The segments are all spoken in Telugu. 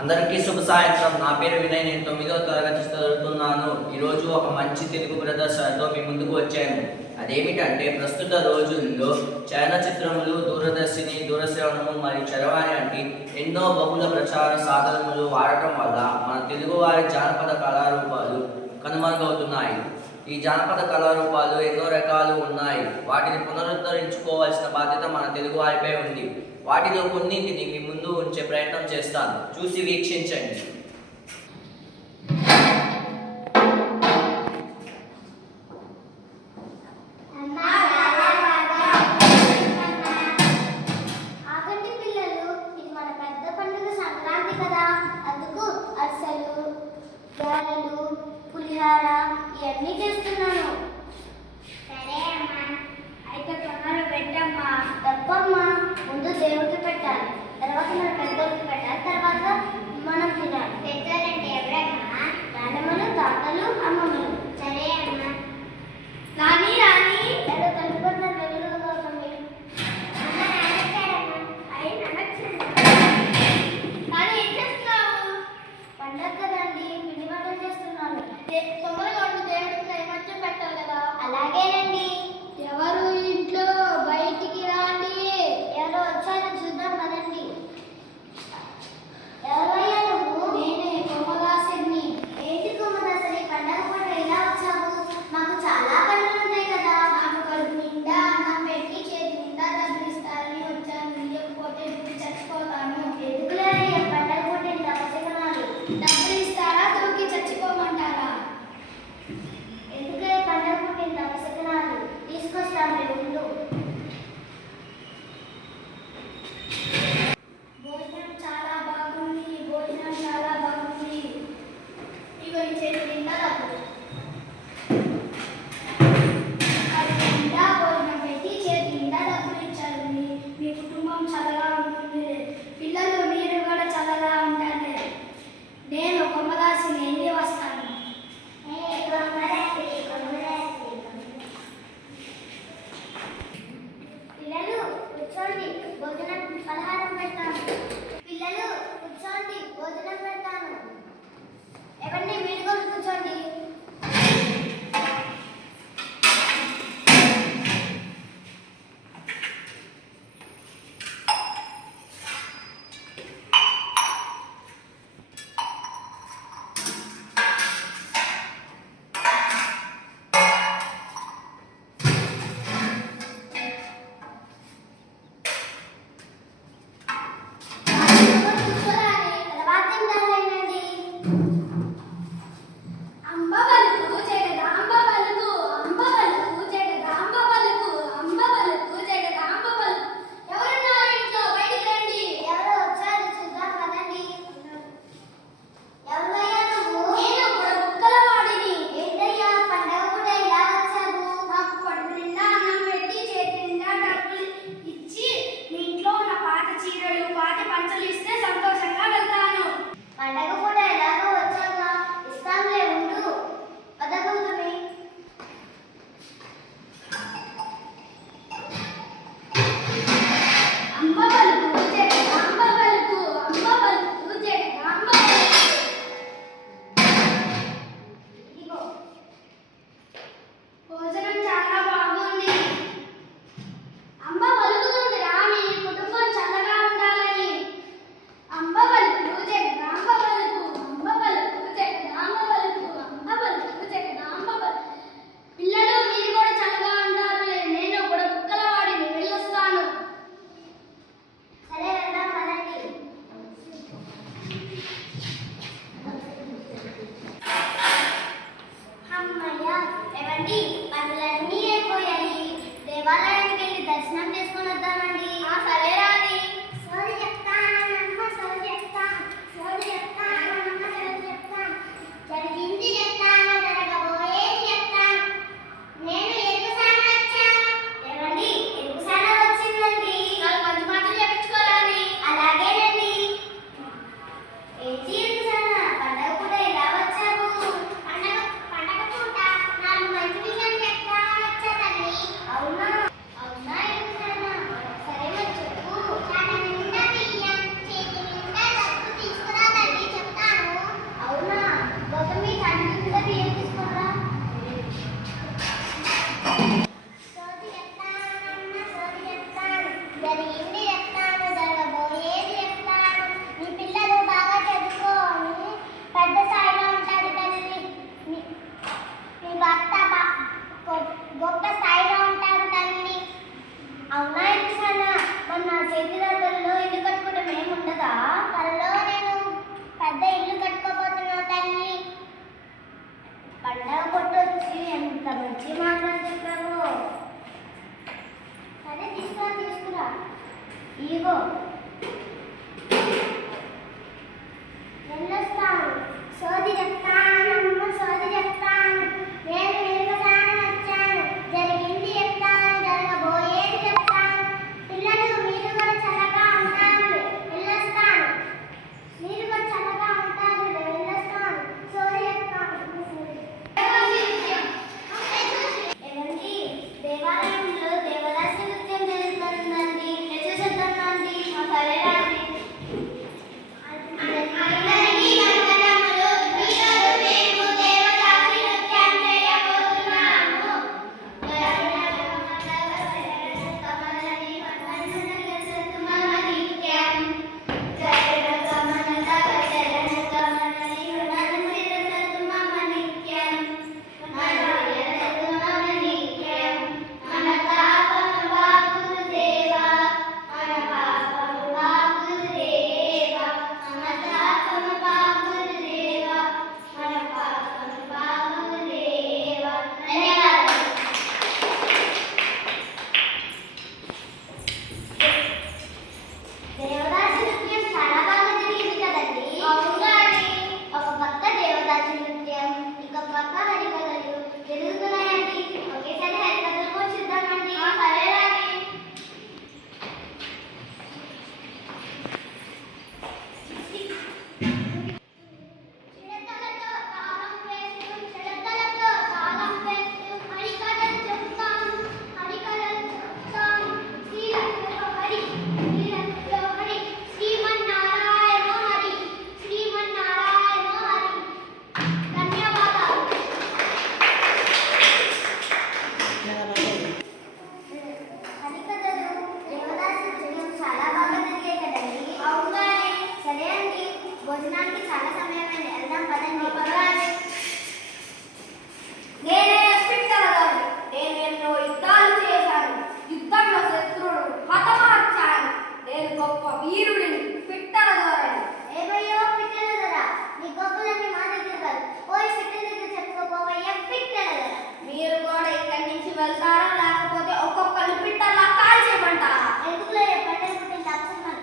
అందరికీ శుభ సాయంత్రం. నా పేరు వినయ్. నేను 9వ తరగతి చదువుతున్నాను. ఈరోజు ఒక మంచి తెలుగు ప్రదర్శనతో మీ ముందుకు వచ్చాను. అదేమిటంటే, ప్రస్తుత రోజుల్లో చలనచిత్రములు, దూరదర్శిని, దూరశ్రవణము మరియు చరవాణి వంటి ఎన్నో బహుళ ప్రచార సాధనములు వాడటం వల్ల మన తెలుగువారి జానపద కళారూపాలు కనుమరుగవుతున్నాయి. ఈ జానపద కళారూపాలు ఎన్నో రకాలు ఉన్నాయి. వాటిని పునరుద్ధరించుకోవాల్సిన బాధ్యత మన తెలుగువారిపై ఉంది. వాటిలో కొన్నింటిని మీ ముందు ఉంచే ప్రయత్నం చేస్తాను. చూసి వీక్షించండి. ఇవన్నీ చేస్తున్నాను. సరే అమ్మా, అయితే తొందరగా పెట్టమ్మా. తప్పమ్మా, ముందు దేవుడికి పెట్టాలి, తర్వాత మన పెద్దోళ్ళకి పెట్టాలి, తర్వాత మనం తినాలి. పెద్దోళ్ళంటే ఎవరమ్మా? నాన్నమ్మలు, తాతలు, అమ్మమ్మలు. సరే అమ్మా. రాని రాని ఏదో కనుకుంటున్నారు. వెలుగుగా ఉంది. కానీ ఏం చేస్తున్నావు? పండగ కదండి, పిండి వంటలు చేస్తున్నాను. తొందరగా దేవుడికి నైవేద్యం పెట్టాలి కదా. అలాగేనండి. ఎవరు ఇంట్లో? బయటికి రాండి. ఎవరో వచ్చారో చూద్దాం కదండి. ఎవరయ్యా నువ్వు? నేనే, కోమదాసుని. ఏంటి కోమదాసుని, పండగ పూట ఎలా వచ్చావు? మాకు చాలా పనులు ఉంటాయి కదా. నాకు కడుపు నిండా అన్నం పెట్టి చేతి నిండా డబ్బులు ఇస్తారని వచ్చాను. ఇవ్వకపోతే దూకి చచ్చిపోతాను. ఎందుకులే, పండగ పూట ఇంత అవసరాలు. డబ్బులు ఇస్తారా, దూకి చచ్చిపోమంటారా? ఎందుకే పండగ పూట ఇంత అవసరాలు? తీసుకొస్తాను ఉండు. భోజనం చాలా బాగుంది, భోజనం చాలా బాగుంది. ఇగో ఈ చేతి నిండా డబ్బులు. అది నిండా భోజనం పెట్టి చేతి నిండా డబ్బులు ఇచ్చారు. మీ కుటుంబం చల్లగా ఉంటుంది. పిల్లలు మీరు కూడా చల్లగా ఉంటారు. నేను కొమ్మదాసిని, వెళ్ళి వస్తాను. పిల్లలు కూర్చోండి, భోజనం పలహారం పెడతాను. పిల్లలు కూర్చోండి, భోజనం పెడతాను. ఎవరిని మీరు కూడా కూర్చోండి. పనులన్నీ అయిపోయాయి. దేవాలయానికి వెళ్ళి దర్శనం చేసుకుని వద్దామండి. సరే రాని. సోది చెప్తానమ్మ, సోది చెప్తాను, సోది చెప్తానమ్మ, సోది చెప్తాను. జరిగింది చెప్తాను, జరగబోయేది చెప్తాను. నేను ఎరుకుసాన వచ్చాను. ఏమండి, ఎరుకుసాన వచ్చిందండి. నాకు మంచి మాటలు చెప్పించుకోవాలని. అలాగేనండి. ఏంటి ఎరుకుసాన, పండగ పూట ఎలా వచ్చావు? పండగ పూట నాకు మంచి విషయం చెప్తాను వచ్చానండి. అవునా? అవునా ఎరుకుసాన? సరే మరి చెప్పు. చాలా నిండా బియ్యం, చేతి నిండా డబ్బు తీసుకురాదండి. భోజనానికి చాలా సమయమైంది. వెళ్దాం పదండి. నేనే పిట్టలగాడు. నేను ఎన్నో యుద్ధాలు చేశాను. యుద్ధంలో శత్రువుడు హతమార్చాను. నేను గొప్ప వీరుడిని, పిట్టల దొరని. ఏమయ్యో పిట్టల దొర, నీ గొప్పలన్నీ మా దగ్గర కాదు. పోయి పిట్టల దగ్గర చెప్పుకోపోవయ్యా పిట్టల దొర. మీరు కూడా ఇక్కడి నుంచి వెళ్తారా, లేకపోతే ఒక్కొక్కరు పిట్టల్లా కాల్ చేయమంటారా? ఎందుకులే పంటలు పుట్టిన తప్పన్నారు.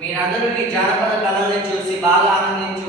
మీరందరూ ఈ జానపద కళల్ని చూసి బాగా ఆనందించారు.